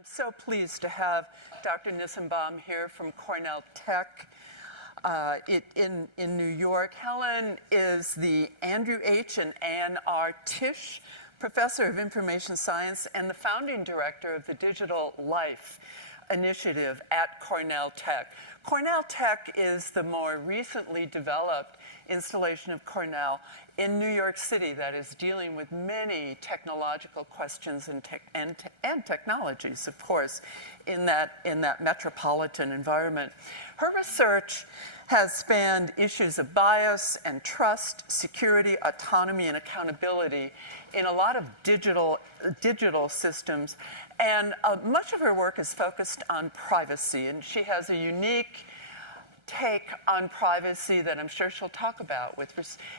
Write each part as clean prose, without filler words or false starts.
I'm so pleased to have Dr. Nissenbaum here from Cornell Tech in New York. Helen is the Andrew H. and Ann R. Tisch Professor of Information Science and the founding director of the Digital Life Initiative at Cornell Tech. Cornell Tech is the more recently developed installation of Cornell in New York City that is dealing with many technological questions and technologies, of course, in that metropolitan environment. Her research has spanned issues of bias and trust, security, autonomy, and accountability in a lot of digital systems. And much of her work is focused on privacy, and she has a unique take on privacy that I'm sure she'll talk about.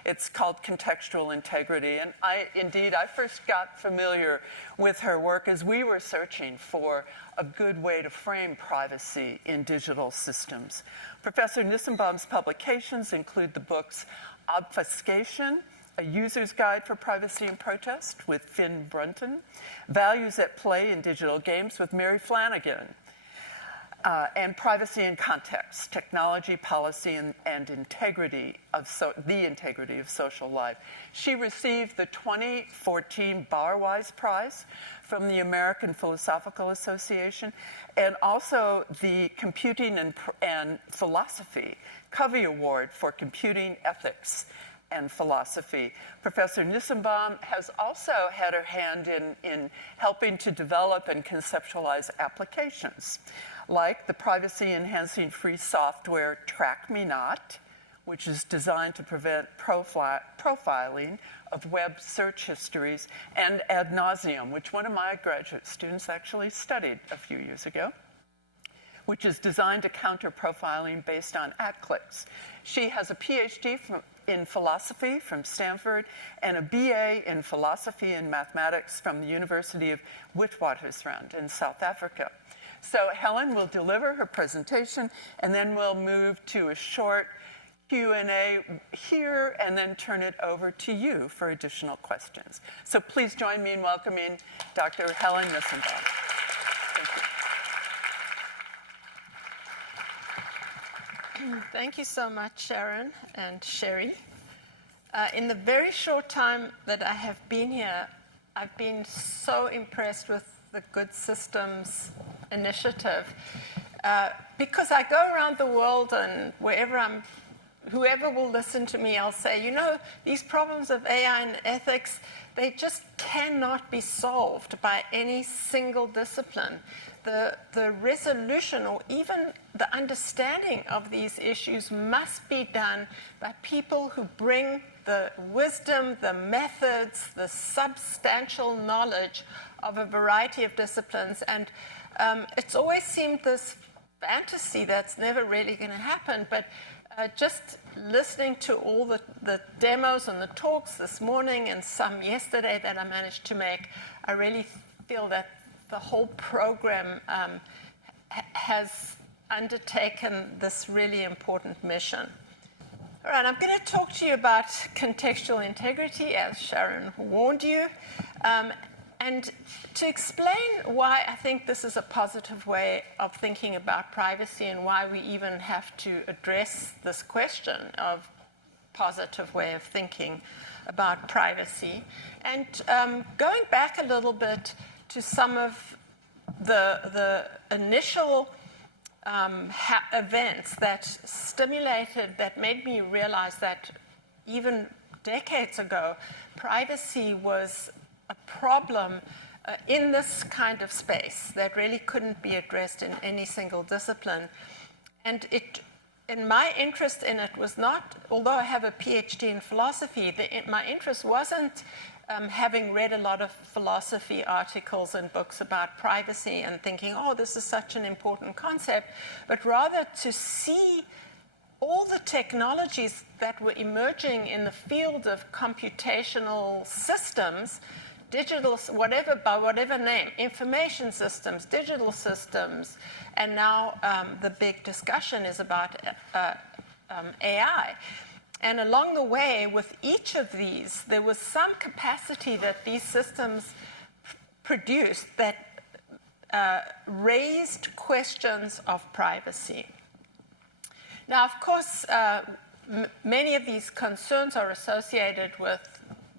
It's called Contextual Integrity. And I first got familiar with her work as we were searching for a good way to frame privacy in digital systems. Professor Nissenbaum's publications include the books Obfuscation, A User's Guide for Privacy and Protest with Finn Brunton, Values at Play in Digital Games with Mary Flanagan, and Privacy in Context, Technology, Policy, and Integrity the Integrity of Social Life. She received the 2014 Barwise Prize from the American Philosophical Association and also the Computing and Philosophy Covey Award for Computing Ethics and Philosophy. Professor Nissenbaum has also had her hand in helping to develop and conceptualize applications, like the privacy-enhancing free software Track Me Not, which is designed to prevent profiling of web search histories, and Ad Nauseam, which one of my graduate students actually studied a few years ago, which is designed to counter profiling based on ad clicks. She has a PhD in philosophy from Stanford and a BA in philosophy and mathematics from the University of Witwatersrand in South Africa. So Helen will deliver her presentation, and then we'll move to a short Q&A here, and then turn it over to you for additional questions. So please join me in welcoming Dr. Helen Nissenbaum. Thank you. Thank you so much, Sharon and Sherry. In the very short time that I have been here, I've been so impressed with the Good Systems initiative because I go around the world, and whoever will listen to me, I'll say, you know, these problems of AI and ethics, they just cannot be solved by any single discipline. The resolution or even the understanding of these issues must be done by people who bring the wisdom, the methods, the substantial knowledge of a variety of disciplines. And it's always seemed this fantasy that's never really going to happen. But just listening to all the demos and the talks this morning and some yesterday that I managed to make, I really feel that the whole program has undertaken this really important mission. All right, I'm going to talk to you about contextual integrity, as Sharon warned you, and to explain why I think this is a positive way of thinking about privacy and why we even have to address this question of positive way of thinking about privacy. And going back a little bit to some of the initial events that made me realize that even decades ago, privacy was a problem in this kind of space that really couldn't be addressed in any single discipline. And my interest in it was not, although I have a PhD in philosophy, my interest wasn't having read a lot of philosophy articles and books about privacy and thinking, oh, this is such an important concept, but rather to see all the technologies that were emerging in the field of computational systems, digital, by whatever name, information systems, digital systems, and now the big discussion is about AI. And along the way, with each of these, there was some capacity that these systems produced that raised questions of privacy. Now, of course, many of these concerns are associated with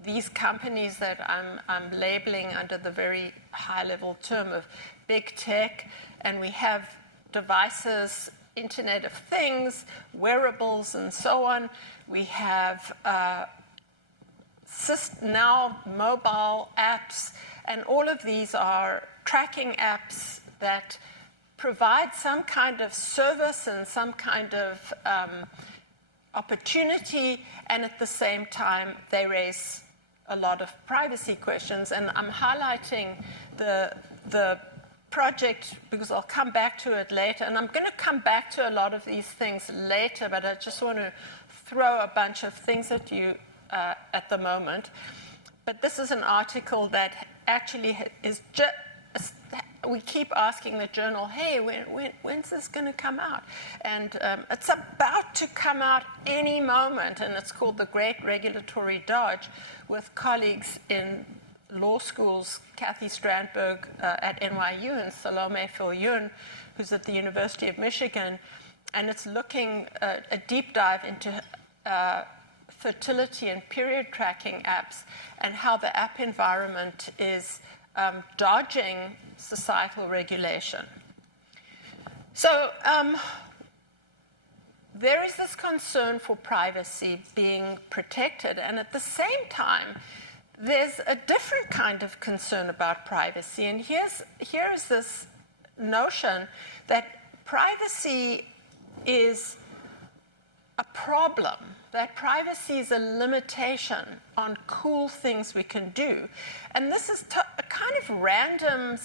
these companies that I'm labeling under the very high-level term of big tech, and we have devices, Internet of Things, wearables, and so on. We have now mobile apps, and all of these are tracking apps that provide some kind of service and some kind of opportunity, and at the same time, they raise a lot of privacy questions. And I'm highlighting the project because I'll come back to it later, and I'm going to come back to a lot of these things later, but I just want to throw a bunch of things at you at the moment. But this is an article that actually is just, we keep asking the journal, hey, when's this going to come out? And it's about to come out any moment, and it's called The Great Regulatory Dodge, with colleagues in law schools, Kathy Strandberg at NYU and Salome Filyoun, who's at the University of Michigan. And it's looking a deep dive into fertility and period tracking apps and how the app environment is dodging societal regulation. So there is this concern for privacy being protected, and at the same time, there's a different kind of concern about privacy. And here is this notion that privacy is a problem, that privacy is a limitation on cool things we can do. And this is a kind of random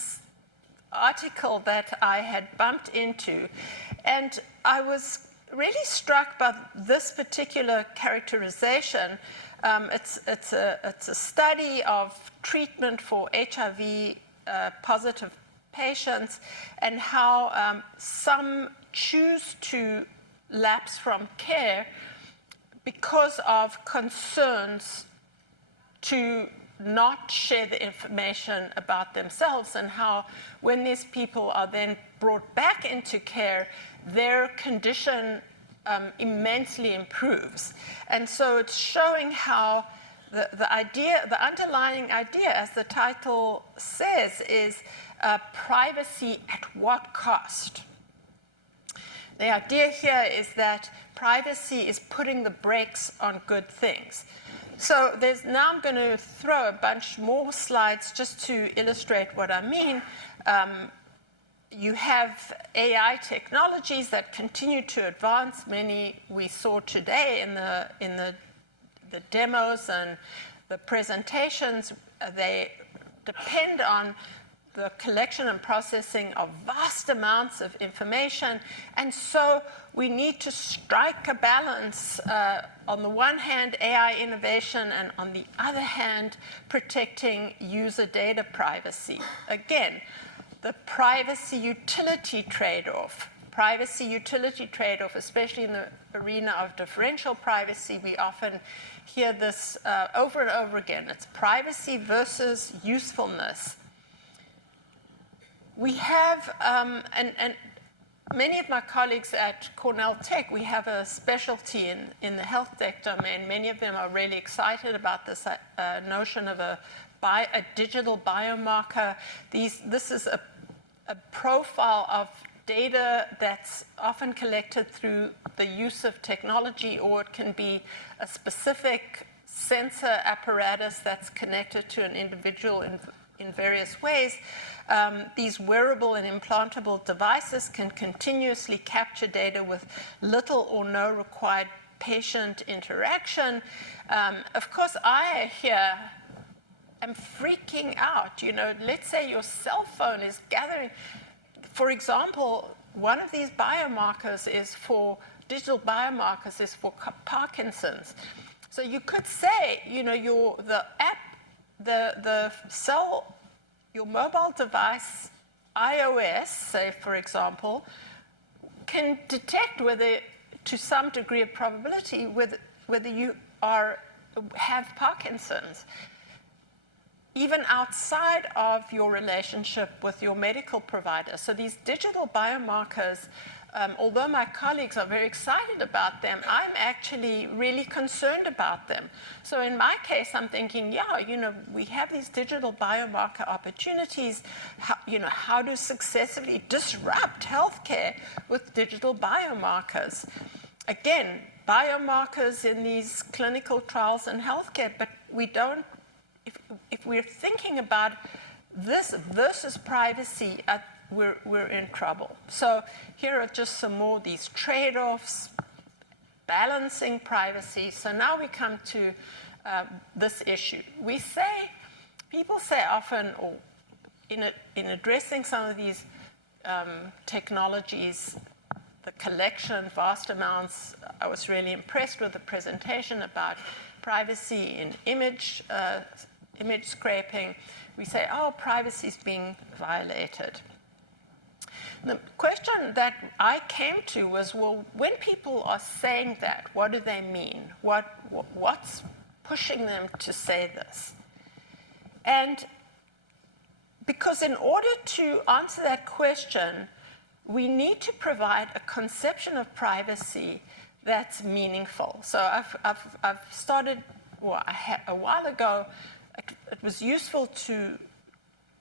article that I had bumped into, and I was really struck by this particular characterization. It's a study of treatment for HIV positive patients and how some choose to lapse from care because of concerns to not share the information about themselves, and how when these people are then brought back into care, their condition immensely improves. And so it's showing how the underlying idea, as the title says, is privacy at what cost? The idea here is that privacy is putting the brakes on good things. So now I'm going to throw a bunch more slides just to illustrate what I mean. You have AI technologies that continue to advance. Many we saw today in the demos and the presentations. They depend on the collection and processing of vast amounts of information. And so we need to strike a balance, on the one hand, AI innovation, and on the other hand, protecting user data privacy. Again, the privacy-utility trade-off. Privacy-utility trade-off, especially in the arena of differential privacy, we often hear this over and over again. It's privacy versus usefulness. We have, and many of my colleagues at Cornell Tech, we have a specialty in the health tech domain. Many of them are really excited about this notion of a digital biomarker. This is a profile of data that's often collected through the use of technology, or it can be a specific sensor apparatus that's connected to an individual in various ways. These wearable and implantable devices can continuously capture data with little or no required patient interaction. Of course, I here am freaking out. Let's say your cell phone is gathering. For example, one of these digital biomarkers is for Parkinson's. So you could say, your mobile device, iOS, say, for example, can detect whether, to some degree of probability, whether you have Parkinson's. even outside of your relationship with your medical provider. So these digital biomarkers, although my colleagues are very excited about them, I'm actually really concerned about them. So in my case, I'm thinking, yeah, we have these digital biomarker opportunities, how to successfully disrupt healthcare with digital biomarkers. Again, biomarkers in these clinical trials in healthcare, but we don't, if we're thinking about this versus privacy, we're in trouble. So here are just some more of these trade-offs, balancing privacy. So now we come to this issue. People say often, or in addressing some of these technologies, the collection, vast amounts, I was really impressed with the presentation about privacy in image scraping. We say, oh, privacy is being violated. The question that I came to was, well, when people are saying that, what do they mean? What's pushing them to say this? And because in order to answer that question, we need to provide a conception of privacy that's meaningful. So I've started, a while ago, it was useful to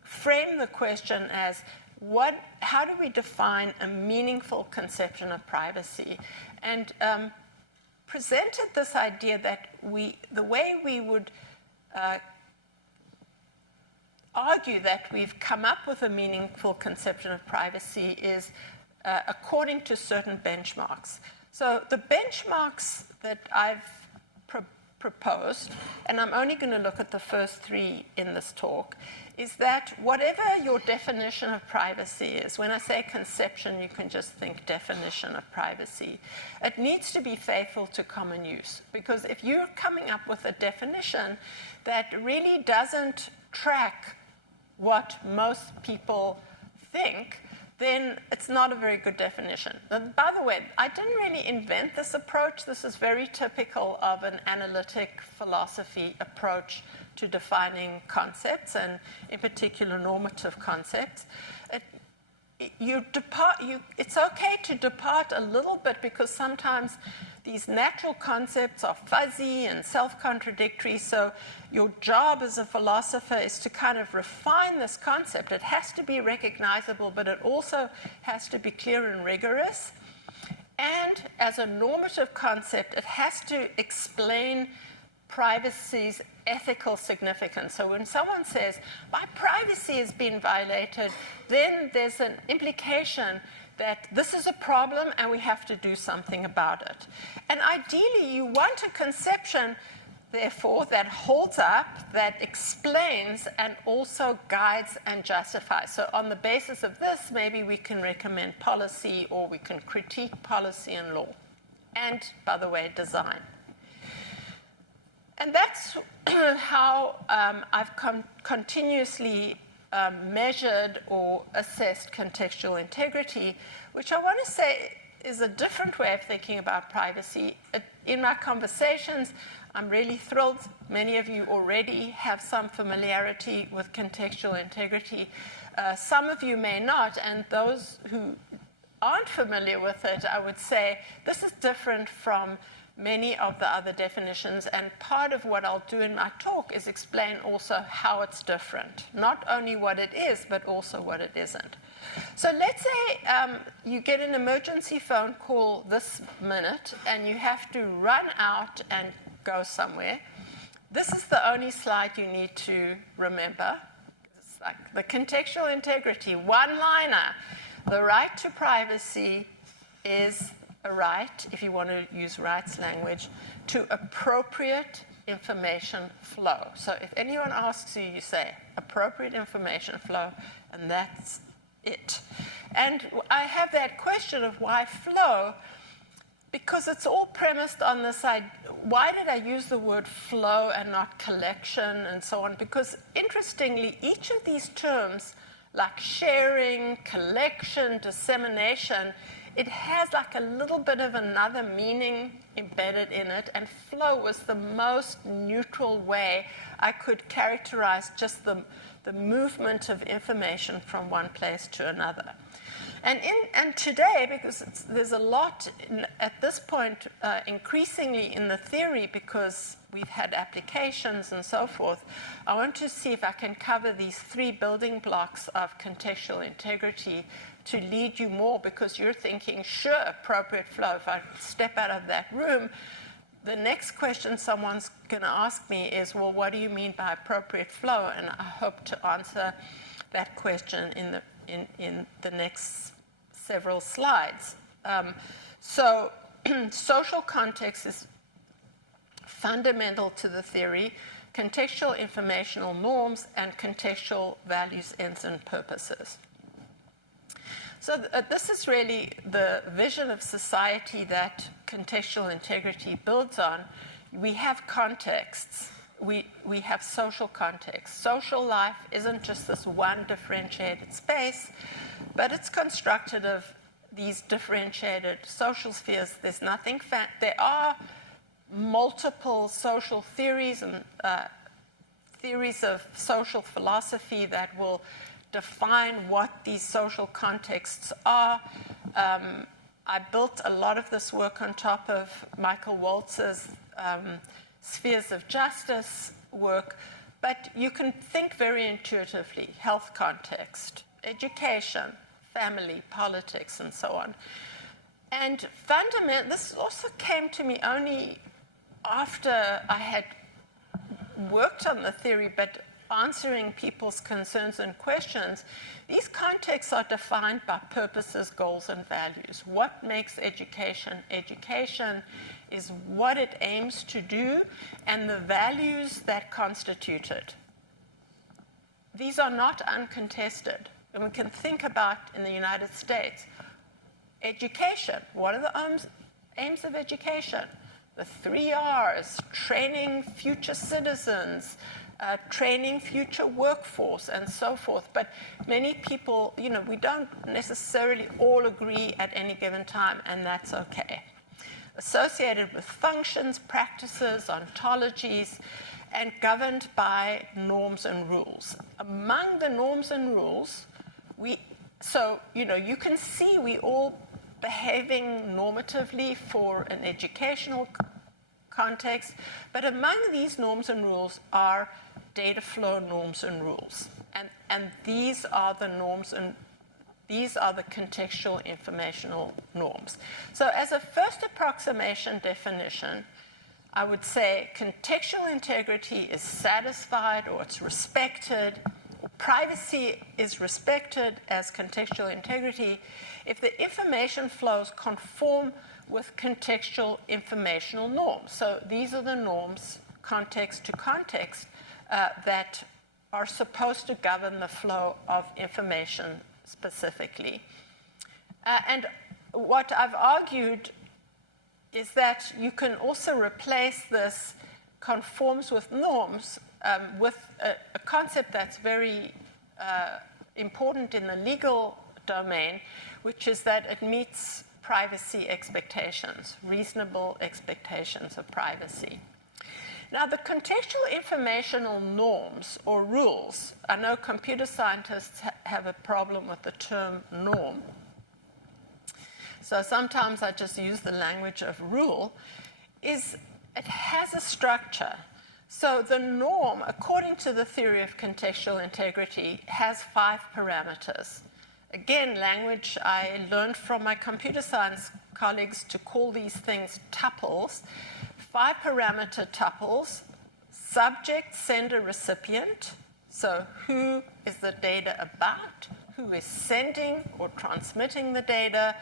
frame the question as, how do we define a meaningful conception of privacy? And presented this idea that the way we would argue that we've come up with a meaningful conception of privacy is according to certain benchmarks. So the benchmarks that I've proposed, and I'm only going to look at the first three in this talk, is that whatever your definition of privacy is, when I say conception, you can just think definition of privacy, it needs to be faithful to common use. Because if you're coming up with a definition that really doesn't track what most people think, then it's not a very good definition. And by the way, I didn't really invent this approach. This is very typical of an analytic philosophy approach to defining concepts, and in particular normative concepts. It's okay to depart a little bit, because sometimes these natural concepts are fuzzy and self-contradictory. So your job as a philosopher is to kind of refine this concept. It has to be recognizable, but it also has to be clear and rigorous. And as a normative concept, it has to explain privacy's ethical significance. So when someone says, my privacy has been violated, then there's an implication that this is a problem and we have to do something about it. And ideally, you want a conception, therefore, that holds up, that explains, and also guides and justifies. So on the basis of this, maybe we can recommend policy, or we can critique policy and law. And, by the way, design. And that's how I've continuously measured or assessed contextual integrity, which I want to say is a different way of thinking about privacy. In my conversations, I'm really thrilled. Many of you already have some familiarity with contextual integrity. Some of you may not, and those who aren't familiar with it, I would say this is different from many of the other definitions, and part of what I'll do in my talk is explain also how it's different. Not only what it is, but also what it isn't. So let's say you get an emergency phone call this minute, and you have to run out and go somewhere. This is the only slide you need to remember. It's like the contextual integrity, one-liner. The right to privacy is a right, if you want to use rights language, to appropriate information flow. So if anyone asks you, you say appropriate information flow, and that's it. And I have that question of why flow, because it's all premised on this idea. Why did I use the word flow and not collection and so on? Because interestingly, each of these terms, like sharing, collection, dissemination, it has like a little bit of another meaning embedded in it, and flow was the most neutral way I could characterize just the movement of information from one place to another. And today, because there's a lot at this point increasingly in the theory, because we've had applications and so forth, I want to see if I can cover these 3 building blocks of contextual integrity to lead you more, because you're thinking, sure, appropriate flow. If I step out of that room, the next question someone's going to ask me is, well, what do you mean by appropriate flow? And I hope to answer that question in the next several slides. So social context is fundamental to the theory, contextual informational norms, and contextual values, ends, and purposes. So this is really the vision of society that contextual integrity builds on. We have contexts. We have social context. Social life isn't just this one differentiated space, but it's constructed of these differentiated social spheres. There's nothing there are multiple social theories and theories of social philosophy that will define what these social contexts are. I built a lot of this work on top of Michael Waltz's spheres of justice work, but you can think very intuitively: health context, education, family, politics, and so on. And this also came to me only after I had worked on the theory, but answering people's concerns and questions. These contexts are defined by purposes, goals, and values. What makes education education is what it aims to do and the values that constitute it. These are not uncontested. And we can think about, in the United States, education. What are the aims of education? The 3 R's: training future citizens, training future workforce, and so forth. But many people, we don't necessarily all agree at any given time, and that's okay. Associated with functions, practices, ontologies, and governed by norms and rules. Among the norms and rules, you can see we all behaving normatively for an educational context, but among these norms and rules are data flow norms and rules. And these are the norms and these are the contextual informational norms. So as a first approximation definition, I would say contextual integrity is satisfied or it's respected, or privacy is respected as contextual integrity if the information flows conform with contextual informational norms. So these are the norms, context to context, that are supposed to govern the flow of information specifically. And what I've argued is that you can also replace this conforms with norms with a concept that's very important in the legal domain, which is that it meets privacy expectations, reasonable expectations of privacy. Now, the contextual informational norms or rules, I know computer scientists have a problem with the term norm, so sometimes I just use the language of rule, it has a structure. So the norm, according to the theory of contextual integrity, has 5 parameters. Again, language I learned from my computer science colleagues to call these things tuples. 5-parameter tuples: subject, sender, recipient. So who is the data about? Who is sending or transmitting the data?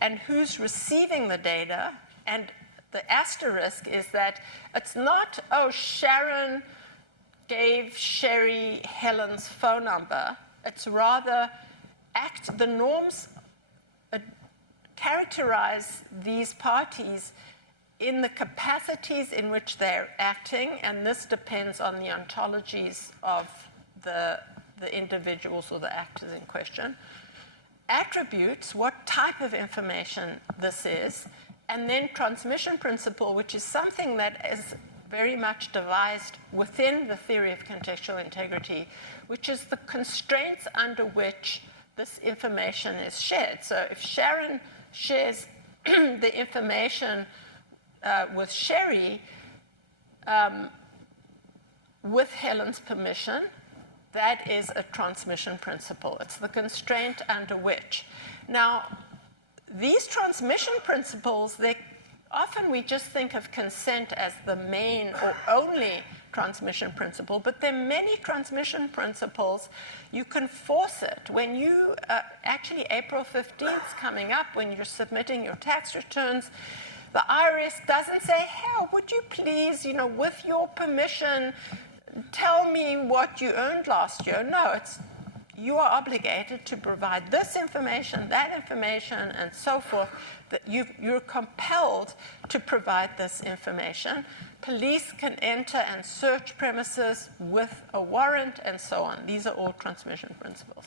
And who's receiving the data? And the asterisk is that it's not, Sharon gave Sherry Helen's phone number. It's rather the norms characterize these parties in the capacities in which they're acting, and this depends on the ontologies of the individuals or the actors in question. attributes, what type of information this is, and then transmission principle, which is something that is very much devised within the theory of contextual integrity, which is the constraints under which this information is shared. So if Sharon shares the information with Sherry with Helen's permission, that is a transmission principle. It's the constraint under which. Now, these transmission principles, often we just think of consent as the main or only transmission principle, but there are many transmission principles. You can force it. When you, actually April 15th is coming up, when you're submitting your tax returns, the IRS doesn't say, hey, would you please, with your permission, tell me what you earned last year. No, you are obligated to provide this information, that information, and so forth, that you're compelled to provide this information. Police can enter and search premises with a warrant and so on. These are all transmission principles.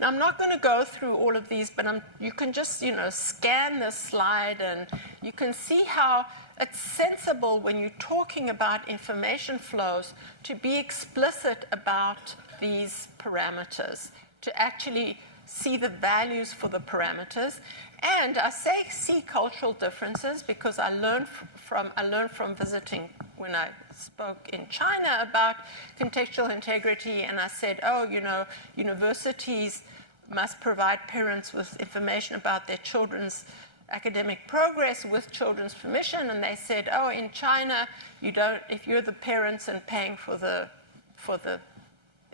Now, I'm not going to go through all of these, but you can just, scan this slide and you can see how it's sensible when you're talking about information flows to be explicit about these parameters, to actually see the values for the parameters. And I say see cultural differences because I learned from visiting when I spoke in China about contextual integrity, and I said, universities must provide parents with information about their children's academic progress with children's permission, and they said, in China, you don't, if you're the parents and paying for the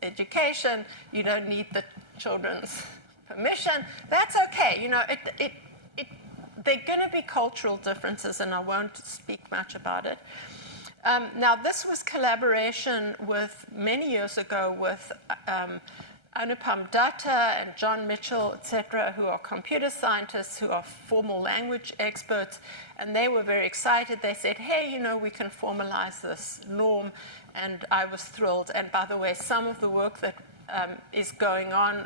education, you don't need the children's permission. That's okay. There are going to be cultural differences, and I won't speak much about it. Now, this was collaboration with, many years ago, with Anupam Datta and John Mitchell, etc., who are computer scientists, who are formal language experts, and they were very excited. They said, hey, we can formalize this norm, and I was thrilled. And by the way, some of the work that is going on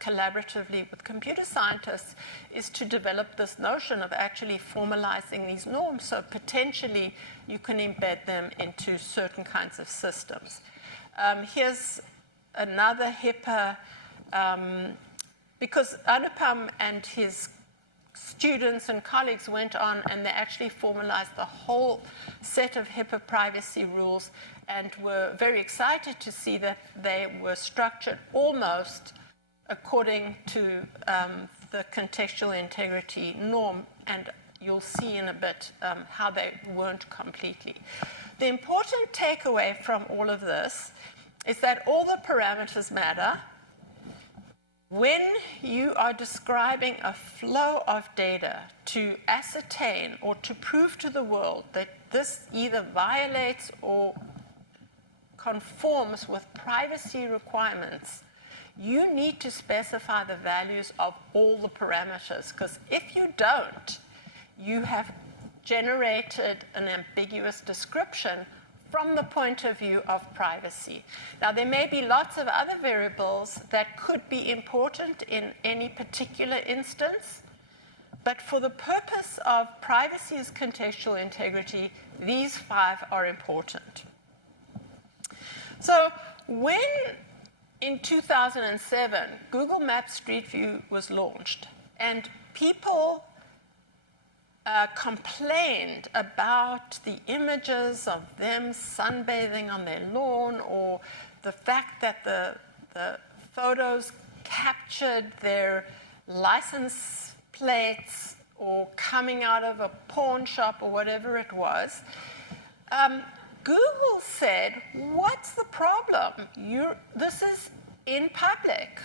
collaboratively with computer scientists is to develop this notion of actually formalizing these norms, so potentially you can embed them into certain kinds of systems. Here's another HIPAA, because Anupam and his students and colleagues went on and they actually formalized the whole set of HIPAA privacy rules and were very excited to see that they were structured almost according to the contextual integrity norm, and you'll see in a bit how they weren't completely. The important takeaway from all of this is that all the parameters matter. When you are describing a flow of data to ascertain or to prove to the world that this either violates or conforms with privacy requirements, you need to specify the values of all the parameters, because if you don't, you have generated an ambiguous description from the point of view of privacy. Now, there may be lots of other variables that could be important in any particular instance, but for the purpose of privacy's contextual integrity, these 5 are important. So when in 2007, Google Maps Street View was launched, and people complained about the images of them sunbathing on their lawn, or the fact that the photos captured their license plates or coming out of a pawn shop or whatever it was. Google said, what's the problem? This is in public,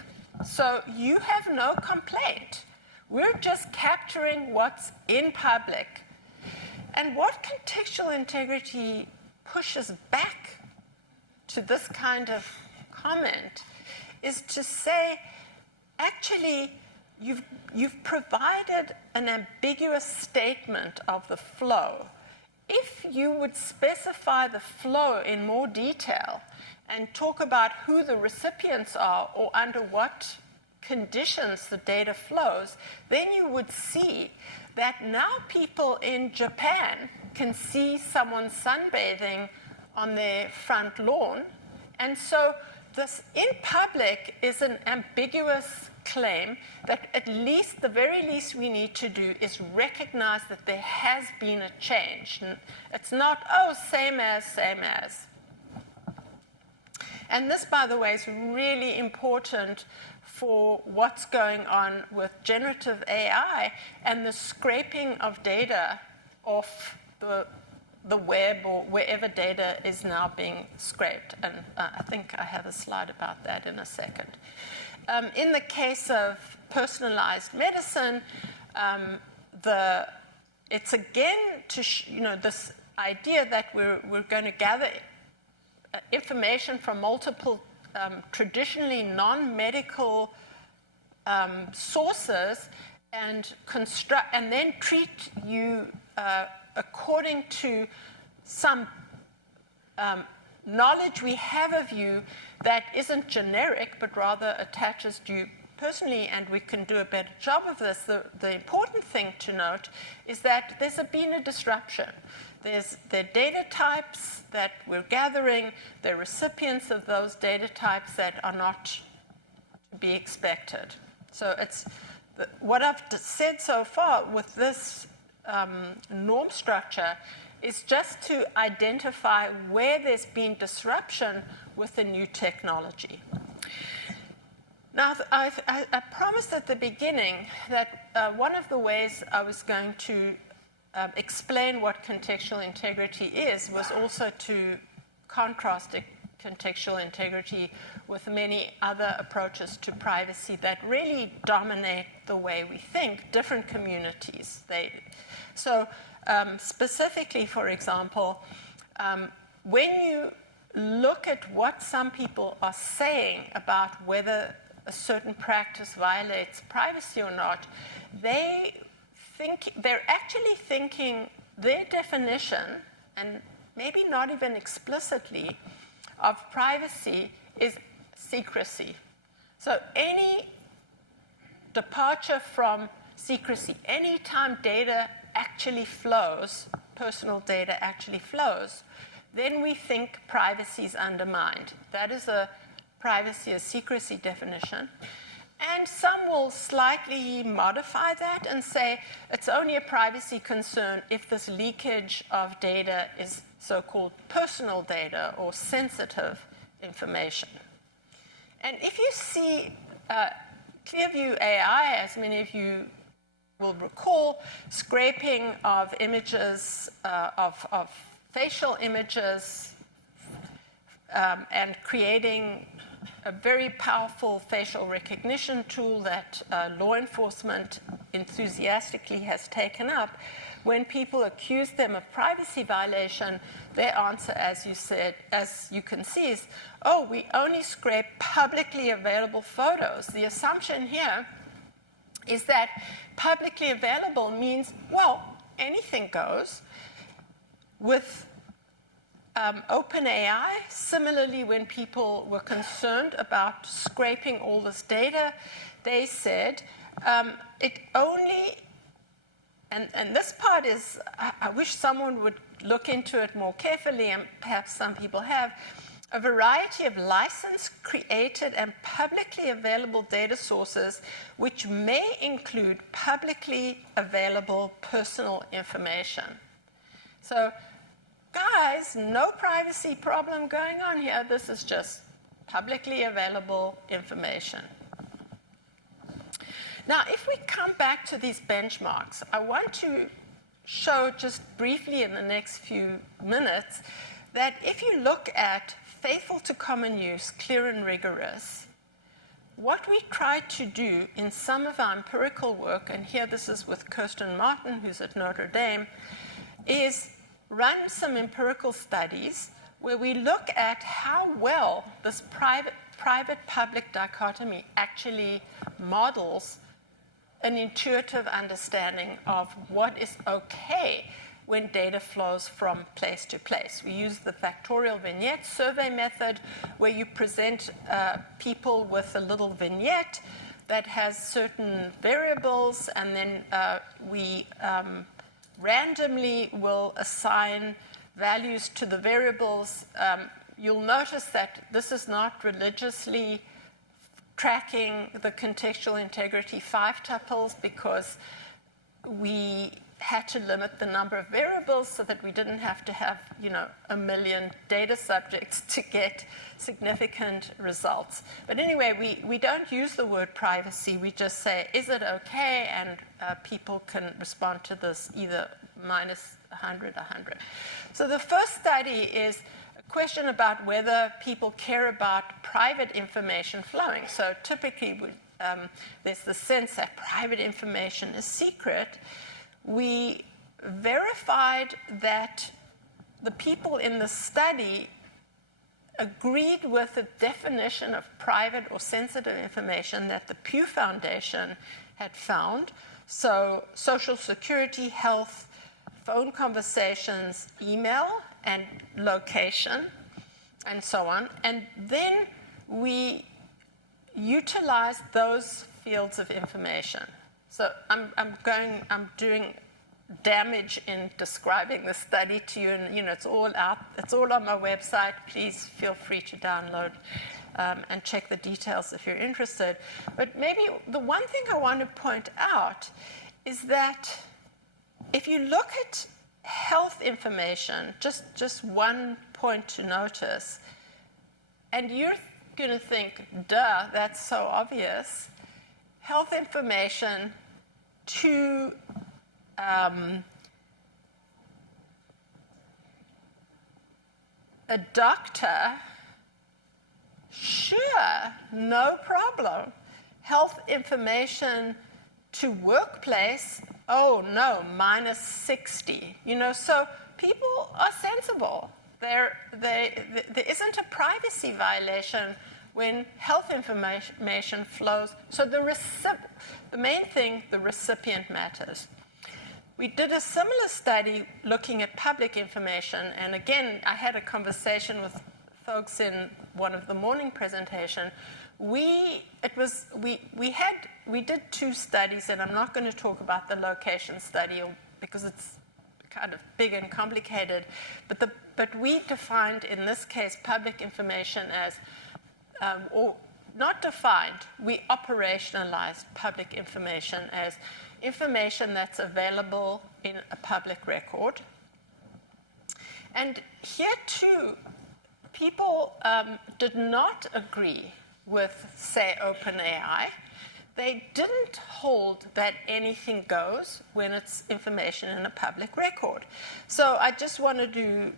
so you have no complaint. We're just capturing what's in public. And what contextual integrity pushes back to this kind of comment is to say, actually, you've provided an ambiguous statement of the flow. If you would specify the flow in more detail and talk about who the recipients are or under what conditions the data flows, then you would see that now people in Japan can see someone sunbathing on their front lawn. And so this in public is an ambiguous claim that at least, the very least we need to do is recognize that there has been a change. And it's not, oh, same as. And this, by the way, is really important for what's going on with generative AI and the scraping of data off the web or wherever data is now being scraped. And I think I have a slide about that in a second. In the case of personalized medicine, it's again this idea that we're going to gather information from multiple traditionally non-medical sources and then treat you according to some knowledge we have of you that isn't generic, but rather attaches to you personally, and we can do a better job of this. The important thing to note is that there's been a disruption. There's the data types that we're gathering, the recipients of those data types that are not to be expected. So it's what I've said so far with this norm structure is just to identify where there's been disruption with the new technology. Now, I promised at the beginning that one of the ways I was going to explain what contextual integrity is was also to contrast contextual integrity with many other approaches to privacy that really dominate the way we think, different communities. Specifically, for example, when you look at what some people are saying about whether a certain practice violates privacy or not, they're actually thinking their definition, and maybe not even explicitly, of privacy is secrecy. So any departure from secrecy, any time data actually flows, personal data actually flows, then we think privacy is undermined. That is a privacy or secrecy definition. And some will slightly modify that and say it's only a privacy concern if this leakage of data is so-called personal data or sensitive information. And if you see Clearview AI, as many of you will recall, scraping of images, of facial images, and creating a very powerful facial recognition tool that law enforcement enthusiastically has taken up. When people accuse them of privacy violation, their answer, as you can see, is, oh, we only scrape publicly available photos. The assumption here is that publicly available means, well, anything goes. With OpenAI, similarly, when people were concerned about scraping all this data, they said it only, and this part is, I wish someone would look into it more carefully, and perhaps some people have, a variety of licensed, created, and publicly available data sources, which may include publicly available personal information. So, guys, no privacy problem going on here. This is just publicly available information. Now, if we come back to these benchmarks, I want to show just briefly in the next few minutes that if you look at faithful to common use, clear and rigorous, what we tried to do in some of our empirical work, and here this is with Kirsten Martin, who's at Notre Dame, is run some empirical studies where we look at how well this private-public dichotomy actually models an intuitive understanding of what is okay when data flows from place to place. We use the factorial vignette survey method, where you present people with a little vignette that has certain variables, and then we randomly will assign values to the variables. You'll notice that this is not religiously tracking the contextual integrity 5 tuples because we had to limit the number of variables so that we didn't have to have, 1 million data subjects to get significant results. But anyway, we don't use the word privacy. We just say, is it okay? And people can respond to this either minus 100, 100. So the first study is a question about whether people care about private information flowing. So typically, there's the sense that private information is secret. We verified that the people in the study agreed with the definition of private or sensitive information that the Pew Foundation had found. So Social Security, health, phone conversations, email, and location, and so on. And then we utilized those fields of information. So I'm doing damage in describing the study to you, and it's all out. It's all on my website. Please feel free to download and check the details if you're interested. But maybe the one thing I want to point out is that if you look at health information, just one point to notice, and you're going to think, duh, that's so obvious. Health information to a doctor, sure, no problem. Health information to workplace, oh no, minus 60. So people are sensible. There isn't a privacy violation when health information flows. So the main thing, the recipient matters. We did a similar study looking at public information, and again, I had a conversation with folks in one of the morning presentation. We did 2 studies, and I'm not going to talk about the location study because it's kind of big and complicated, but we defined in this case public information as or not defined, we operationalized public information as information that's available in a public record. And here too, people did not agree with, say, OpenAI. They didn't hold that anything goes when it's information in a public record. So I just wanted to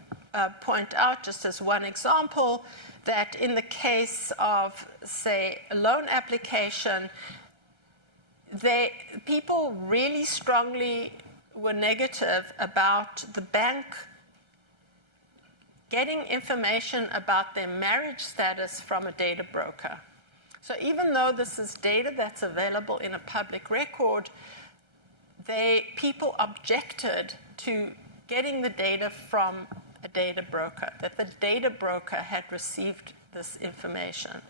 point out, just as one example, that in the case of, say, a loan application, people really strongly were negative about the bank getting information about their marriage status from a data broker. So even though this is data that's available in a public record, people objected to getting the data from a data broker, that the data broker had received this information,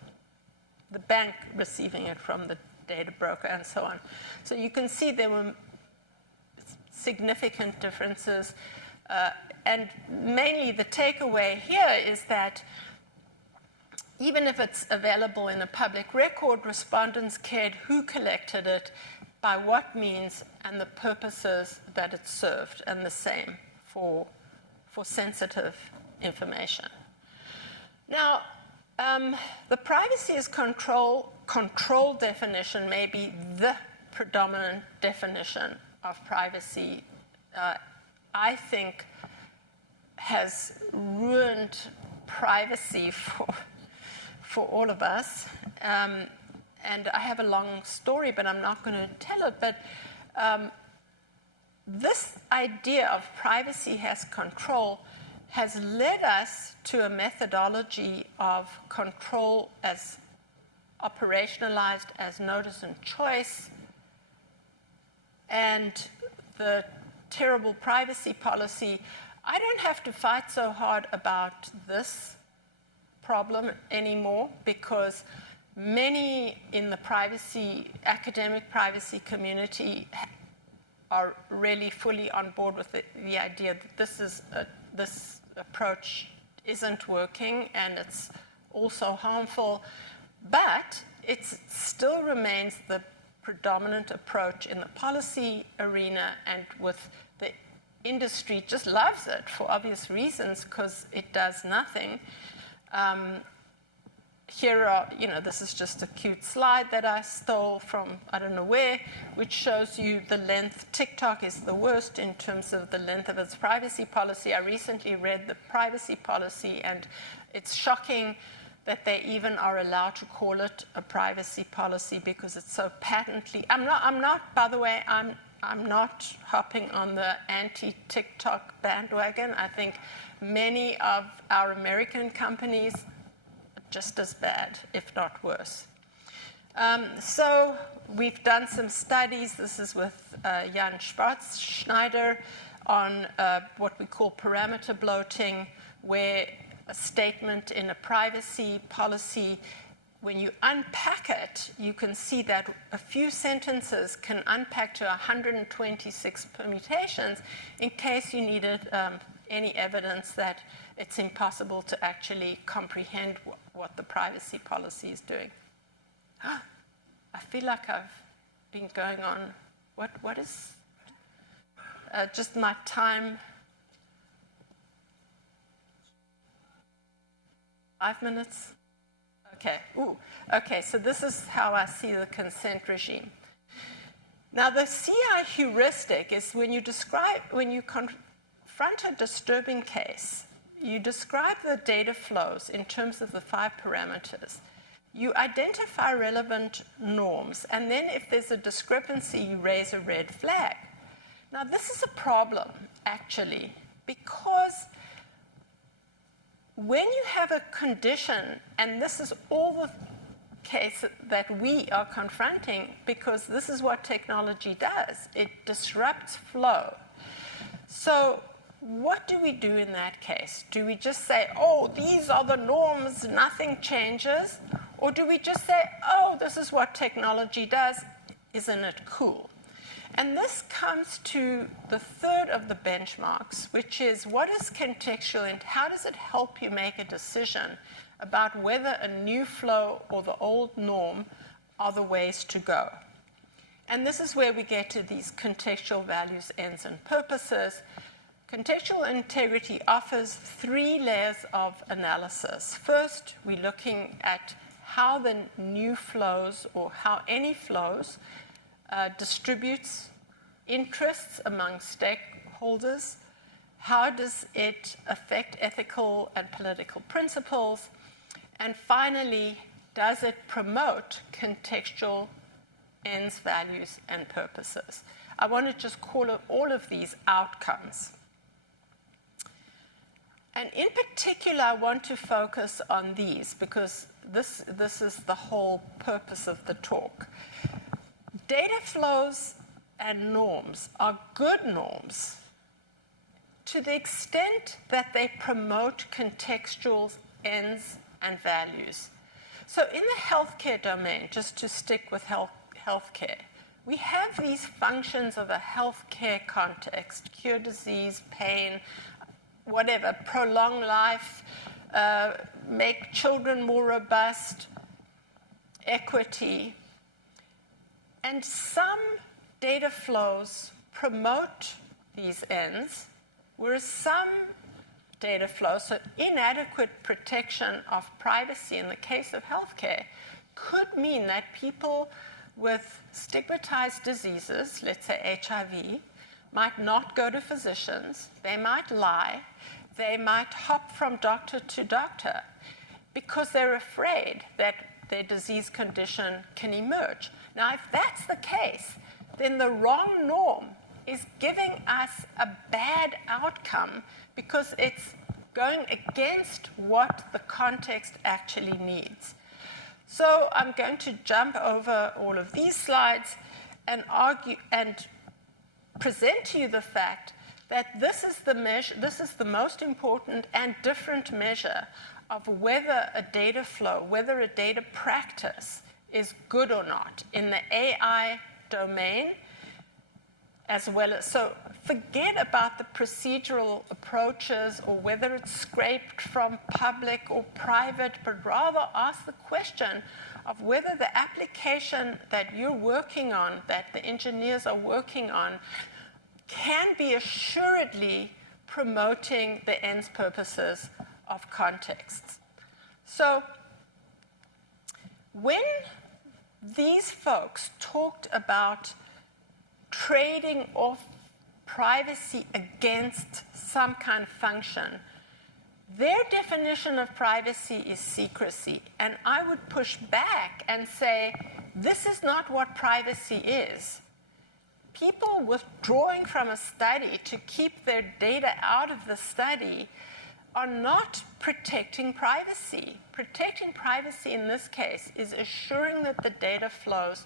the bank receiving it from the data broker, and so on. So you can see there were significant differences. And mainly the takeaway here is that even if it's available in a public record, respondents cared who collected it, by what means, and the purposes that it served, and the same for sensitive information. Now, the privacy is control definition may be the predominant definition of privacy, I think has ruined privacy for all of us. And I have a long story, but I'm not going to tell it. But this idea of privacy as control has led us to a methodology of control as operationalized as notice and choice, and the terrible privacy policy. I don't have to fight so hard about this problem anymore because many in the academic privacy community are really fully on board with the idea that this approach isn't working and it's also harmful, but it still remains the predominant approach in the policy arena, and with the industry just loves it for obvious reasons because it does nothing. This is just a cute slide that I stole from I don't know where, which shows you the length. TikTok is the worst in terms of the length of its privacy policy. I recently read the privacy policy, and it's shocking that they even are allowed to call it a privacy policy because it's so patently. I'm not. By the way, I'm not hopping on the anti-TikTok bandwagon. I think many of our American companies just as bad, if not worse. So we've done some studies. This is with Jan Schwarzschneider on what we call parameter bloating, where a statement in a privacy policy, when you unpack it, you can see that a few sentences can unpack to 126 permutations in case you needed any evidence that it's impossible to actually comprehend what the privacy policy is doing. I feel like I've been going on. What is just my time? 5 minutes? Okay. Okay, so this is how I see the consent regime. Now, the CI heuristic is when you confront a disturbing case, you describe the data flows in terms of the 5 parameters. You identify relevant norms, and then if there's a discrepancy, you raise a red flag. Now, this is a problem, actually, because when you have a condition, and this is all the case that we are confronting, because this is what technology does. It disrupts flow. So what do we do in that case? Do we just say, oh, these are the norms, nothing changes? Or do we just say, oh, this is what technology does, isn't it cool? And this comes to the third of the benchmarks, which is what is contextual and how does it help you make a decision about whether a new flow or the old norm are the ways to go. And this is where we get to these contextual values, ends, and purposes. Contextual integrity offers 3 layers of analysis. First, we're looking at how the new flows or how any flows distributes interests among stakeholders. How does it affect ethical and political principles? And finally, does it promote contextual ends, values, and purposes? I want to just call it all of these outcomes. And in particular, I want to focus on these because this is the whole purpose of the talk. Data flows and norms are good norms to the extent that they promote contextual ends and values. So in the healthcare domain, just to stick with healthcare, we have these functions of a healthcare context: cure disease, pain, whatever, prolong life, make children more robust, equity. And some data flows promote these ends, whereas some data flows, so inadequate protection of privacy in the case of healthcare, could mean that people with stigmatized diseases, let's say HIV, might not go to physicians, they might lie, they might hop from doctor to doctor because they're afraid that their disease condition can emerge. Now, if that's the case, then the wrong norm is giving us a bad outcome because it's going against what the context actually needs. So I'm going to jump over all of these slides and argue and present to you the fact that this is the measure, this is the most important and different measure of whether a data flow, whether a data practice is good or not in the AI domain, as well as, so forget about the procedural approaches or whether it's scraped from public or private, but rather ask the question of whether the application that you're working on, that the engineers are working on, can be assuredly promoting the ends purposes of contexts. So when these folks talked about trading off privacy against some kind of function, their definition of privacy is secrecy. And I would push back and say, this is not what privacy is. People withdrawing from a study to keep their data out of the study are not protecting privacy. Protecting privacy in this case is assuring that the data flows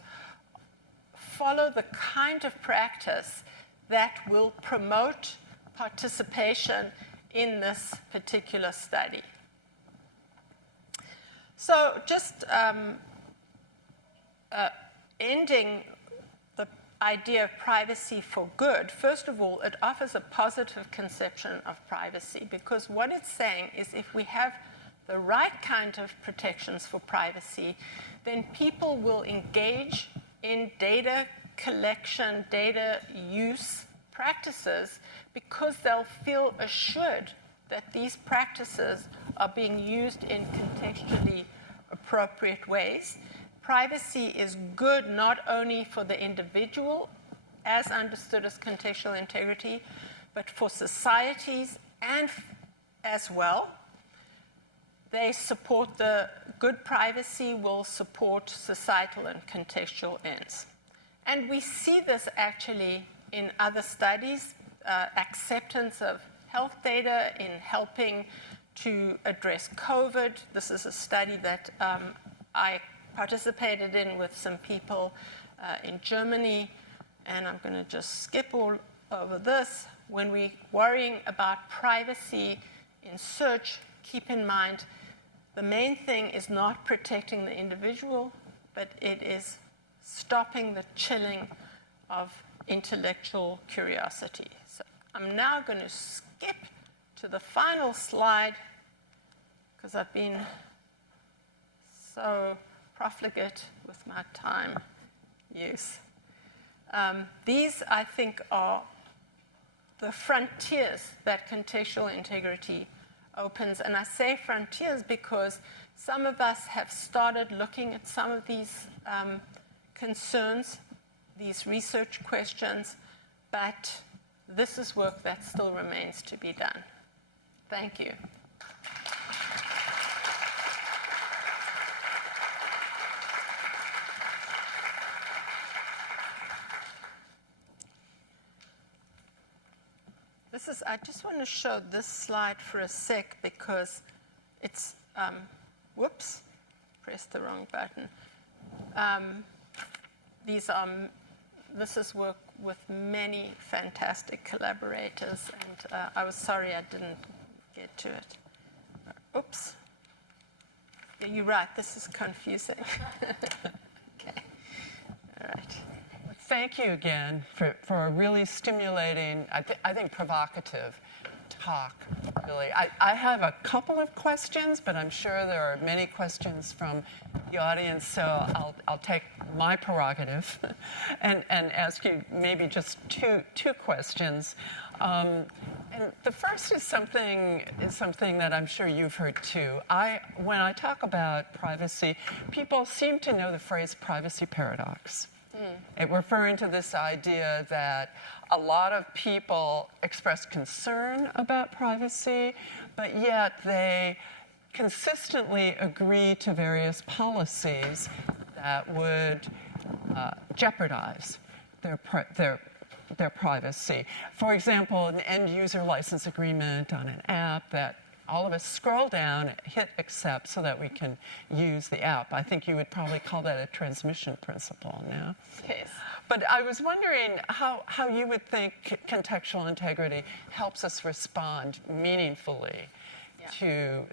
follow the kind of practice that will promote participation in this particular study. So just ending the idea of privacy for good, first of all, it offers a positive conception of privacy, because what it's saying is if we have the right kind of protections for privacy, then people will engage in data collection, data use practices, because they'll feel assured that these practices are being used in contextually appropriate ways. Privacy is good not only for the individual, as understood as contextual integrity, but for societies and as well. They support the good privacy will support societal and contextual ends. And we see this actually in other studies, acceptance of health data in helping to address COVID. This is a study that I participated in with some people in Germany, and I'm going to just skip all over this. When we're worrying about privacy in search, keep in mind the main thing is not protecting the individual, but it is stopping the chilling of intellectual curiosity. So I'm now going to skip to the final slide, because I've been so profligate with my time use. These, I think, are the frontiers that contextual integrity opens. And I say frontiers because some of us have started looking at some of these concerns, these research questions, but this is work that still remains to be done. Thank you. I just want to show this slide for a sec because it's, whoops, pressed the wrong button. This is work with many fantastic collaborators, and I was sorry I didn't get to it. Oops. Yeah, you're right, this is confusing. Okay, all right. Thank you again for a really stimulating, I think provocative talk, really. I have a couple of questions, but I'm sure there are many questions from the audience, so I'll take my prerogative and ask you maybe just two questions. And the first is something that I'm sure you've heard too. When I talk about privacy, people seem to know the phrase privacy paradox. It referring to this idea that a lot of people express concern about privacy, but yet they consistently agree to various policies that would jeopardize their privacy. For example, an end-user license agreement on an app that all of us scroll down, hit accept so that we can use the app. I think you would probably call that a transmission principle now. Yes. But I was wondering how you would think contextual integrity helps us respond meaningfully to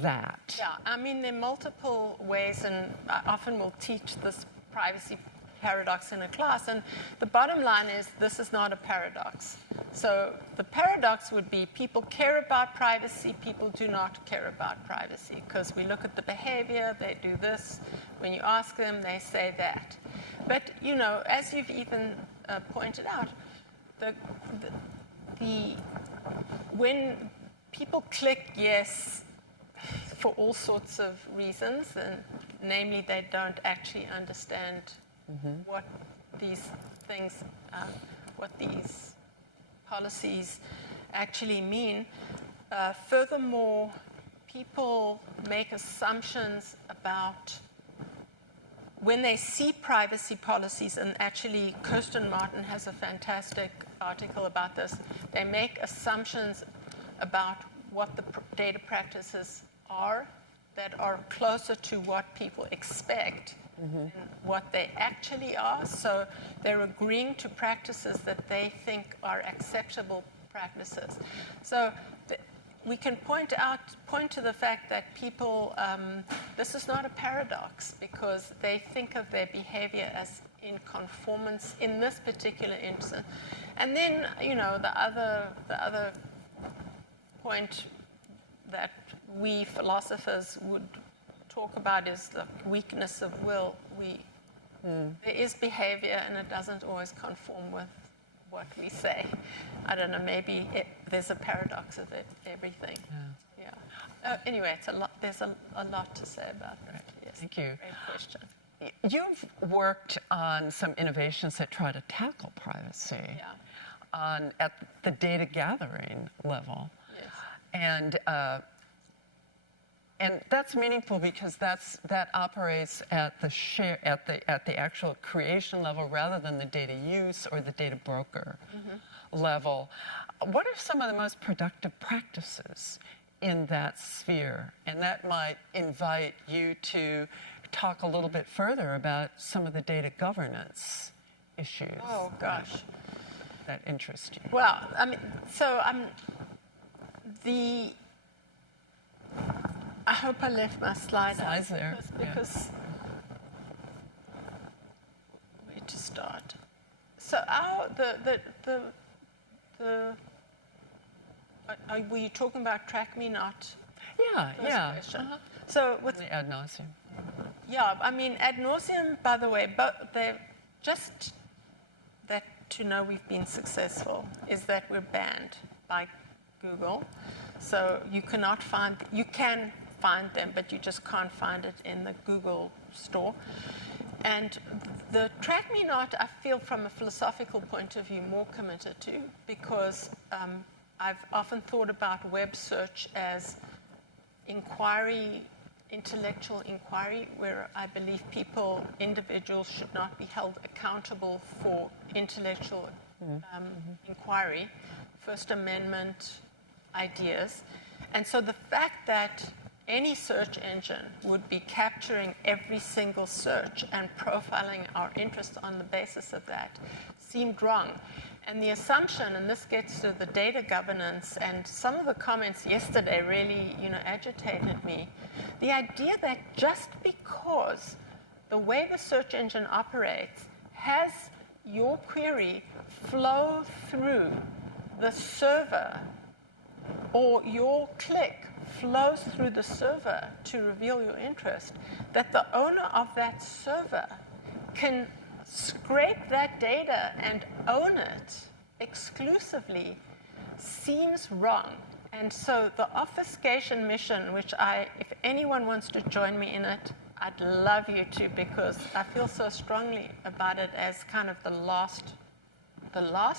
that. Yeah, I mean, there are multiple ways, and I often will teach this privacy paradox in a class, and the bottom line is this is not a paradox. So the paradox would be people care about privacy, people do not care about privacy, because we look at the behavior, they do this, when you ask them, they say that. But, you know, as you've even pointed out, when people click yes for all sorts of reasons, and namely they don't actually understand what these things, what these policies actually mean. Furthermore, people make assumptions about when they see privacy policies, and actually Kirsten Martin has a fantastic article about this, they make assumptions about what the data practices are that are closer to what people expect than what they actually are. So they're agreeing to practices that they think are acceptable practices. So we can point to the fact that people, this is not a paradox, because they think of their behavior as in conformance in this particular instance. And then, you know, the other point that we philosophers would talk about is the weakness of will. There is behavior, and it doesn't always conform with what we say. I don't know, maybe there's a paradox of everything. Yeah. Anyway, it's a lot. There's a lot to say about that. Yes. Thank you. Great question. You've worked on some innovations that try to tackle privacy at the data gathering level. Yes. And that's meaningful because that operates at the actual creation level rather than the data use or the data broker level. What are some of the most productive practices in that sphere? And that might invite you to talk a little bit further about some of the data governance issues. Oh gosh. That interest you. Well, I mean, so I hope I left my slides there. Because where to start? So were you talking about track me not? Yeah. Question. So with the ad nauseum. Yeah, I mean ad nauseum. By the way, but they're just that to know we've been successful is that we're banned by Google. So you cannot find. You can find them, but you just can't find it in the Google store. And the track me not, I feel from a philosophical point of view more committed to, because I've often thought about web search as inquiry, intellectual inquiry, where I believe individuals should not be held accountable for intellectual inquiry, First Amendment ideas. And so the fact that any search engine would be capturing every single search and profiling our interests on the basis of that seemed wrong. And the assumption, and this gets to the data governance, and some of the comments yesterday really, agitated me. The idea that just because the way the search engine operates has your query flow through the server, or your click flows through the server to reveal your interest, that the owner of that server can scrape that data and own it exclusively seems wrong. And so the obfuscation mission, which if anyone wants to join me in it, I'd love you to, because I feel so strongly about it as kind of the last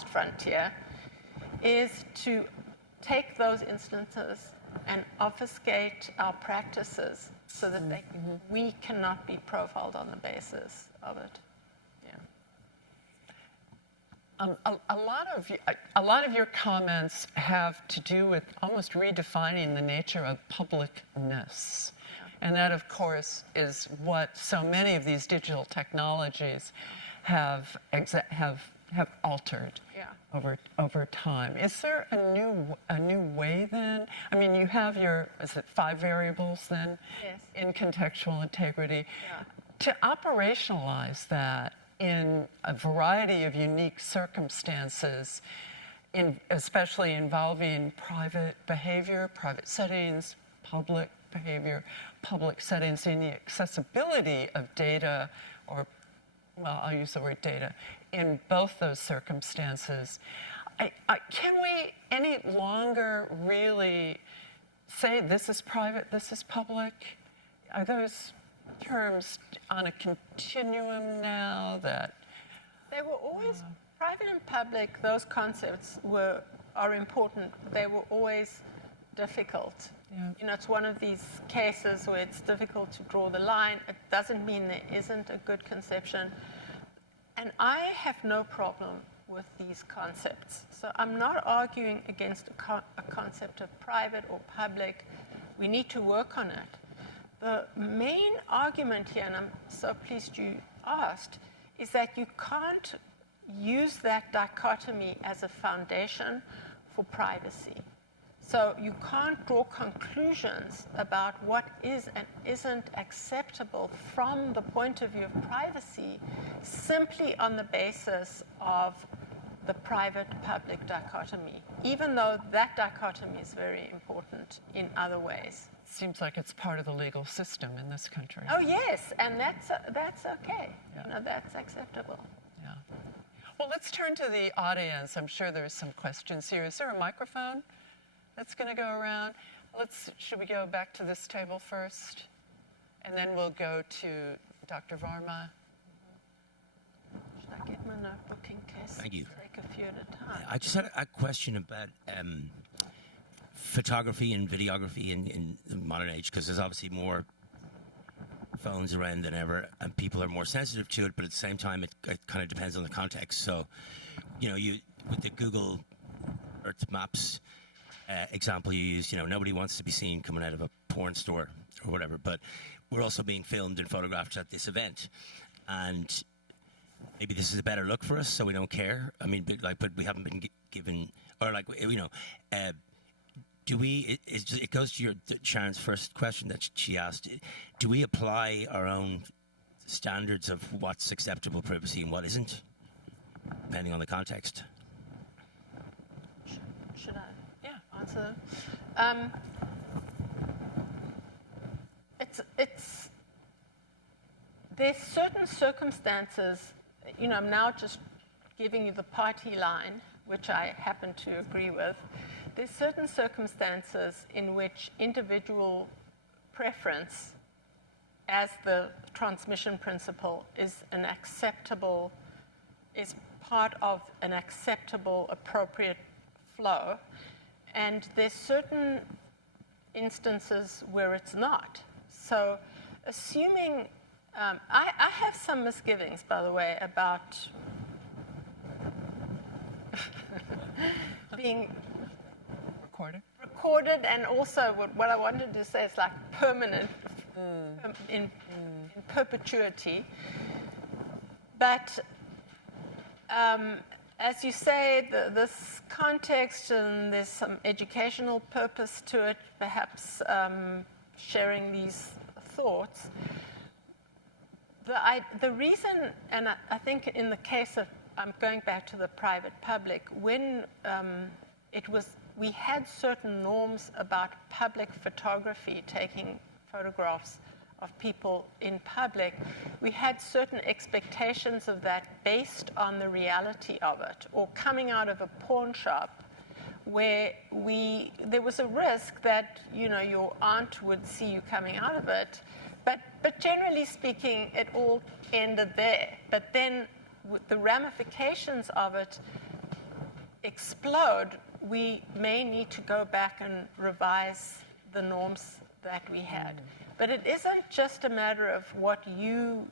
frontier, is to take those instances and obfuscate our practices so that we cannot be profiled on the basis of it. A lot of your comments have to do with almost redefining the nature of publicness. And that, of course, is what so many of these digital technologies have altered over time. Is there a new way then? I mean, you have your, is it 5 variables then? Yes. In contextual integrity. Yeah. To operationalize that in a variety of unique circumstances, especially involving private behavior, private settings, public behavior, public settings, in the accessibility of data, or, well, I'll use the word data, in both those circumstances. Can we any longer really say this is private, this is public? Are those terms on a continuum now that... They were always, private and public, those concepts are important. They were always difficult. Yeah. You know, it's one of these cases where it's difficult to draw the line. It doesn't mean there isn't a good conception. And I have no problem with these concepts. So I'm not arguing against a concept of private or public. We need to work on it. The main argument here, and I'm so pleased you asked, is that you can't use that dichotomy as a foundation for privacy. So you can't draw conclusions about what is and isn't acceptable from the point of view of privacy simply on the basis of the private-public dichotomy, even though that dichotomy is very important in other ways. Seems like it's part of the legal system in this country. Oh, yes, and that's okay. Yeah. You know, that's acceptable. Yeah. Well, let's turn to the audience. I'm sure there's some questions here. Is there a microphone that's going to go around? Should we go back to this table first? And then we'll go to Dr. Varma. Should I get my notebook in case? Thank you. Take a few at a time. I just had a question about photography and videography in the modern age, because there's obviously more phones around than ever, and people are more sensitive to it, but at the same time, it kind of depends on the context. So, you know, with the Google Earth Maps example you used, you know, nobody wants to be seen coming out of a porn store or whatever, but we're also being filmed and photographed at this event, and maybe this is a better look for us, so we don't care. I mean, but we haven't been given, or like, you know, do we? It goes to Sharon's first question that she asked. Do we apply our own standards of what's acceptable privacy and what isn't, depending on the context? Should I? Yeah. Answer. There's certain circumstances. You know, I'm now just giving you the party line, which I happen to agree with. There's certain circumstances in which individual preference as the transmission principle is part of an acceptable, appropriate flow. And there's certain instances where it's not. So assuming, I have some misgivings, by the way, about being recorded, and also what I wanted to say is like permanent, in perpetuity. But as you say, this context, and there's some educational purpose to it, perhaps sharing these thoughts. The reason, and I think in the case of, I'm going back to the private-public, when we had certain norms about public photography, taking photographs of people in public. We had certain expectations of that based on the reality of it, or coming out of a pawn shop where there was a risk that, you know, your aunt would see you coming out of it, but generally speaking, it all ended there. But then the ramifications of it explode. We may need to go back and revise the norms that we had. But it isn't just a matter of what you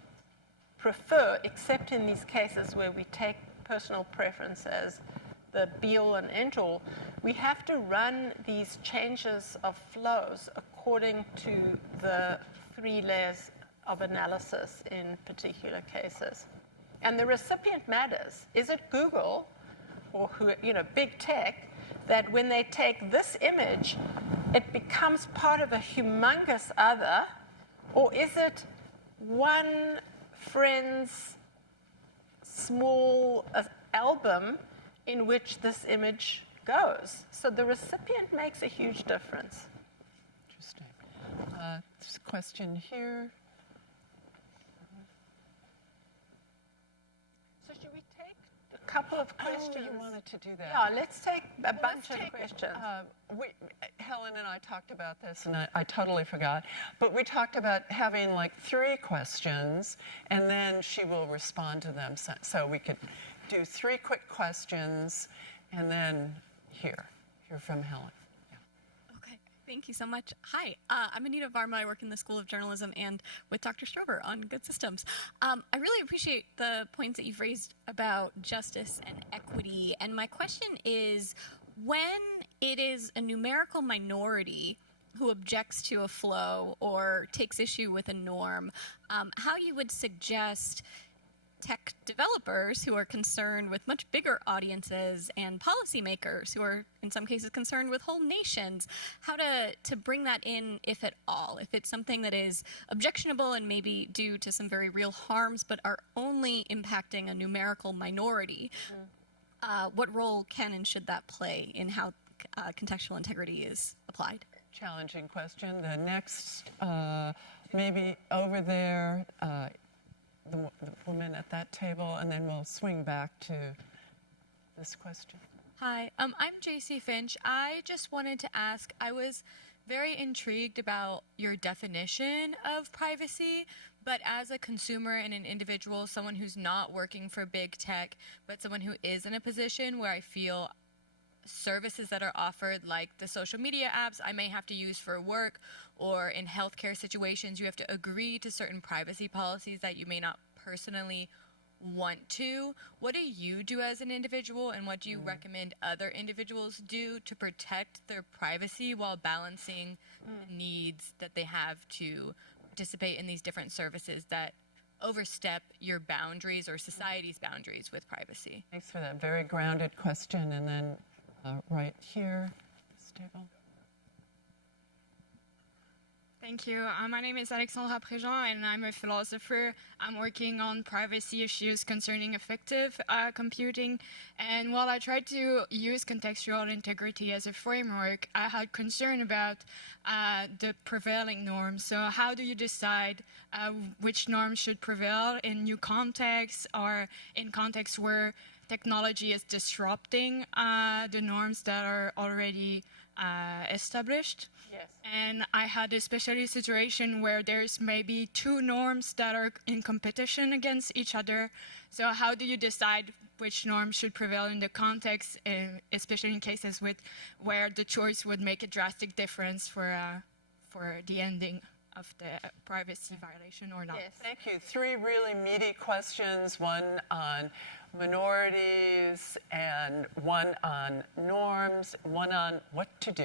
prefer, except in these cases where we take personal preference as the be-all and end-all. We have to run these changes of flows according to the 3 layers of analysis in particular cases. And the recipient matters. Is it Google or who, big tech, that when they take this image, it becomes part of a humongous other, or is it one friend's small album in which this image goes? So the recipient makes a huge difference. Interesting. There's a question here. So should we take a couple of questions? Oh, you wanted to do that. Yeah, let's take a bunch of questions. Helen and I talked about this, and I totally forgot. But we talked about having like 3 questions, and then she will respond to them. So we could do 3 quick questions, and then hear from Helen. Okay, thank you so much. Hi, I'm Anita Varma. I work in the School of Journalism and with Dr. Strober on good systems. I really appreciate the points that you've raised about justice and equity. And my question is, when it is a numerical minority who objects to a flow or takes issue with a norm, how you would suggest tech developers who are concerned with much bigger audiences and policymakers who are in some cases concerned with whole nations, how to bring that in, if at all, if it's something that is objectionable and maybe due to some very real harms but are only impacting a numerical minority. What role can and should that play in how contextual integrity is applied? Challenging question. The next, maybe over there, the woman at that table, and then we'll swing back to this question. Hi, I'm JC Finch. I just wanted to ask, I was very intrigued about your definition of privacy, but as a consumer and an individual, someone who's not working for big tech, but someone who is in a position where I feel services that are offered, like the social media apps I may have to use for work, or in healthcare situations, you have to agree to certain privacy policies that you may not personally want to. What do you do as an individual, and what do you recommend other individuals do to protect their privacy while balancing the needs that they have to participate in these different services that overstep your boundaries or society's boundaries with privacy? Thanks for that very grounded question. And then right here, this table. Thank you. My name is Alexandra Préjean, and I'm a philosopher. I'm working on privacy issues concerning effective computing. And while I tried to use contextual integrity as a framework, I had concern about the prevailing norms. So how do you decide which norms should prevail in new contexts, or in contexts where technology is disrupting the norms that are already established? Yes. And I had especially a situation where there's maybe 2 norms that are in competition against each other. So how do you decide which norm should prevail in the context, especially in cases where the choice would make a drastic difference for the ending of the privacy violation or not? Yes. Thank you. 3 really meaty questions, one on minorities, and one on norms, one on what to do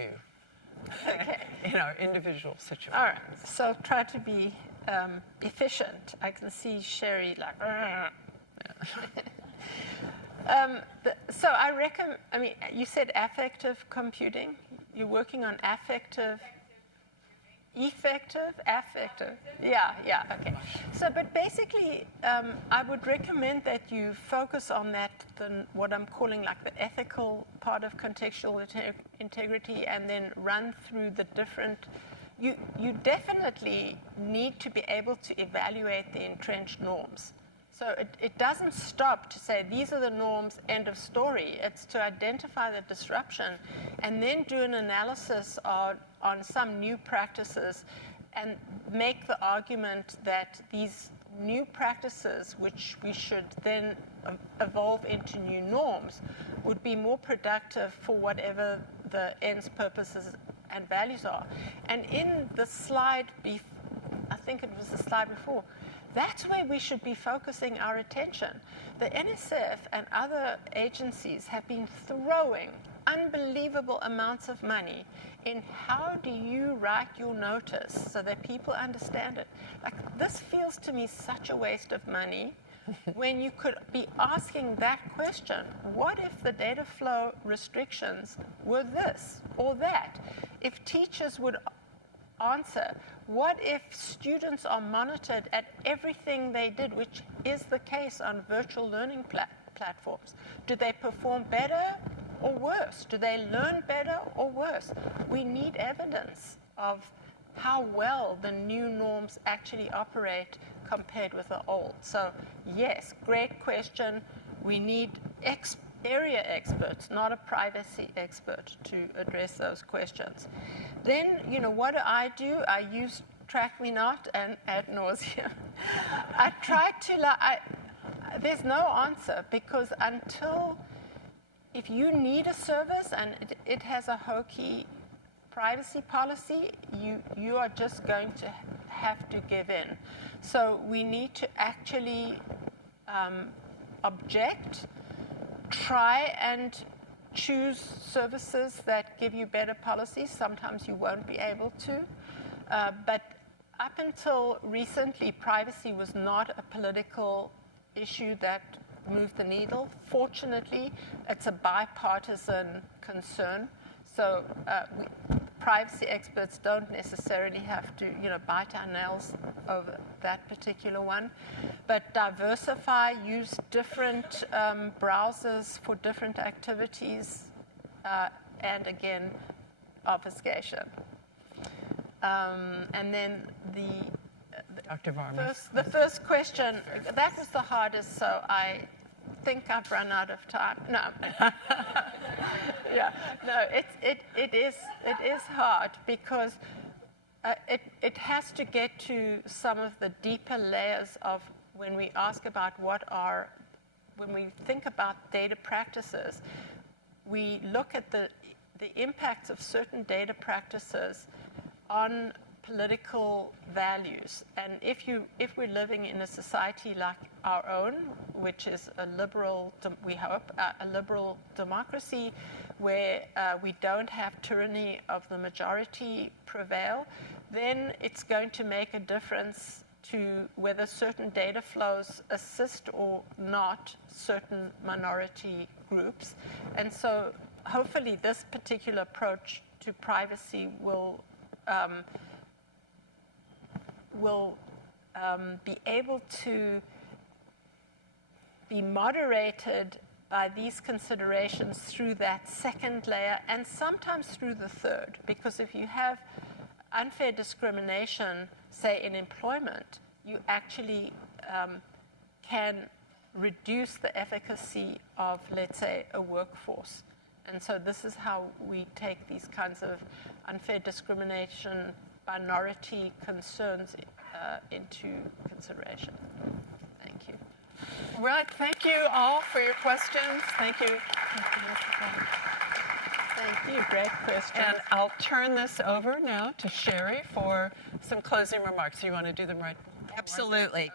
in our individual situations. All right, so try to be efficient. I can see Sherry like. So I reckon. I mean, you said affective computing. You're working on affective. Affective. Yeah, okay. So, but basically, I would recommend that you focus on that, what I'm calling like the ethical part of contextual integrity, and then run through the different. You definitely need to be able to evaluate the entrenched norms. So it doesn't stop to say these are the norms, end of story. It's to identify the disruption and then do an analysis on some new practices and make the argument that these new practices, which we should then evolve into new norms, would be more productive for whatever the ends, purposes, and values are. And in the slide, I think it was the slide before, that's where we should be focusing our attention. The NSF and other agencies have been throwing unbelievable amounts of money in how do you write your notice so that people understand it. Like, this feels to me such a waste of money when you could be asking that question. What if the data flow restrictions were this or that? If teachers would answer, what if students are monitored at everything they did, which is the case on virtual learning platforms? Do they perform better or worse? Do they learn better or worse? We need evidence of how well the new norms actually operate compared with the old. So yes, great question. We need area experts, not a privacy expert, to address those questions. Then, what do? I use Track Me Not and ad nauseum. I try to, there's no answer, because if you need a service and it has a hokey privacy policy, you are just going to have to give in. So we need to actually object, try and choose services that give you better policies. Sometimes you won't be able to. But up until recently, privacy was not a political issue that moved the needle. Fortunately, it's a bipartisan concern. So privacy experts don't necessarily have to, bite our nails over that particular one. But diversify, use different browsers for different activities, and again, obfuscation. And then Dr. Varma. the first question, that was the hardest, so I think I've run out of time. No. Yeah, no, it is hard, because it has to get to some of the deeper layers of when we ask about when we think about data practices, we look at the impacts of certain data practices on political values. And if we're living in a society like our own, which is a liberal, we hope, a liberal democracy, where we don't have tyranny of the majority prevail, then it's going to make a difference to whether certain data flows assist or not certain minority groups. And so hopefully this particular approach to privacy will be able to be moderated by these considerations through that second layer, and sometimes through the third. Because if you have unfair discrimination, say in employment, you actually can reduce the efficacy of, let's say, a workforce. And so this is how we take these kinds of unfair discrimination, minority concerns into consideration. Thank you. Right, thank you all for your questions. Thank you. Thank you, great question. And I'll turn this over now to Sherry for some closing remarks. You want to do them right? Absolutely.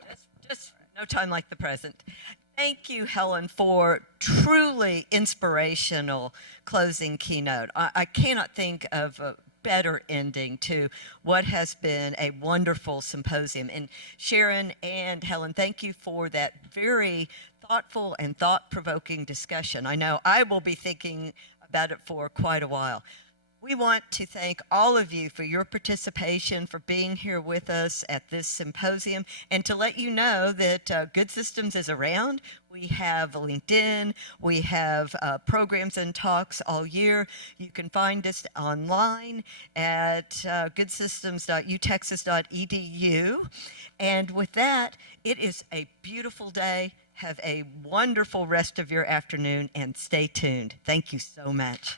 Just no time like the present. Thank you, Helen, for truly inspirational closing keynote. I cannot think of a better ending to what has been a wonderful symposium. And Sharon and Helen, thank you for that very thoughtful and thought-provoking discussion. I know I will be thinking about it for quite a while. We want to thank all of you for your participation, for being here with us at this symposium, and to let you know that Good Systems is around. We have LinkedIn, we have programs and talks all year. You can find us online at goodsystems.utexas.edu. And with that, it is a beautiful day. Have a wonderful rest of your afternoon, and stay tuned. Thank you so much.